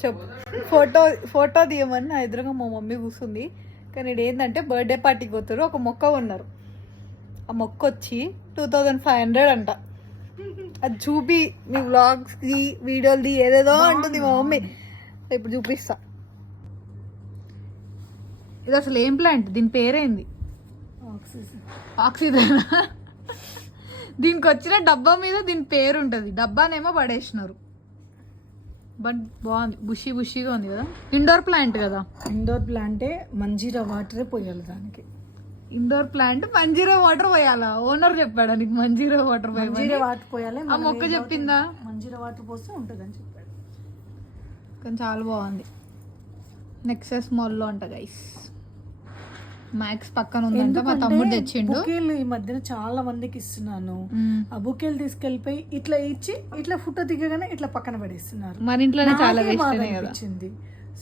చెప్పు. Photo photo తీయమని నా ఎదురుగా మా మమ్మీ కూర్చుంది కానీ ఇక్కడ ఏంటంటే బర్త్డే పార్టీకి పోతారు. ఒక మొక్క కొన్నారు. ఆ మొక్క వచ్చి టూ థౌజండ్ ఫైవ్ హండ్రెడ్ అంట. అది చూపి మీ వ్లాగ్స్కి వీడియోలది ఏదేదో అంటుంది మా మమ్మీ. ఇప్పుడు చూపిస్తా. ఇది అసలు ఏం ప్లాంట్? దీని పేరేంది? ఆక్సిజన్. దీనికి వచ్చిన డబ్బా మీద దీని పేరు ఉంటుంది డబ్బానేమో పడేసినారు. బట్ బాగుంది. బుషి బుషిగా ఉంది కదా? ఇండోర్ ప్లాంట్ కదా? ఇండోర్ ప్లాంటే మంజీరా వాటరే పోయాలి దానికి. ఇండోర్ ప్లాంట్ మంజీరా వాటర్ పోయాలా? ఓనర్ చెప్పాడా నీకు మంజీరా వాటర్ మంజీరా వాటర్ పోయాలి ఆ మొక్క చెప్పిందా? మంజీరా వాటర్ పోస్తే ఉంటుందని చెప్పాడు. కానీ చాలా బాగుంది. నెక్సెస్ మాల్లో అంట గైస్ మ్యాక్స్ పక్కన ఉందంట మా తమ్ముడు తెచ్చిండు. బుకేలు ఈ మధ్యన చాలా మందికి ఇస్తున్నాను. ఆ బుకేలు తీసుకెళ్ళిపోయి ఇట్లా ఇచ్చి ఇట్లా ఫోటో దిగగానే ఇట్లా పక్కన పడేస్తున్నారు. మన ఇంట్లోనే చాలా అనిపించింది.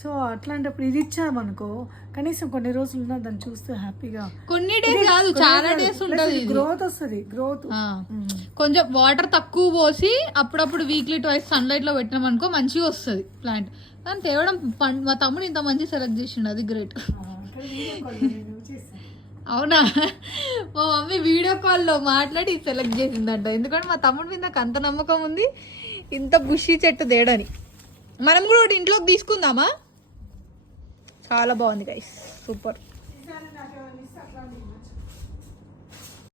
సో అట్లాంటప్పుడు ఇది ఇచ్చామనుకో కనీసం కొన్ని రోజులు ఉన్నా దాన్ని చూస్తే హ్యాపీగా. కొన్ని డేస్ కాదు చాలా డేస్ ఉంటది. గ్రోత్ వస్తుంది గ్రోత్. కొంచెం వాటర్ తక్కువ పోసి అప్పుడప్పుడు వీక్లీ ట్వైస్ సన్లైట్లో పెట్టినాం అనుకో మంచిగా వస్తుంది ప్లాంట్ కానీ తేవడం మా తమ్ముడు ఇంత మంచి సెలెక్ట్ చేసిండు అది గ్రేట్ అవునా? మా మమ్మీ వీడియో కాల్లో మాట్లాడి సెలెక్ట్ చేసిందంట. ఎందుకంటే మా తమ్ముడి మీద నాకు అంత నమ్మకం ఉంది. ఇంత బుషి చెట్టు తేడని. మనం కూడా ఒకటి ఇంట్లోకి తీసుకుందామా? చాలా బాగుంది గైస్ సూపర్.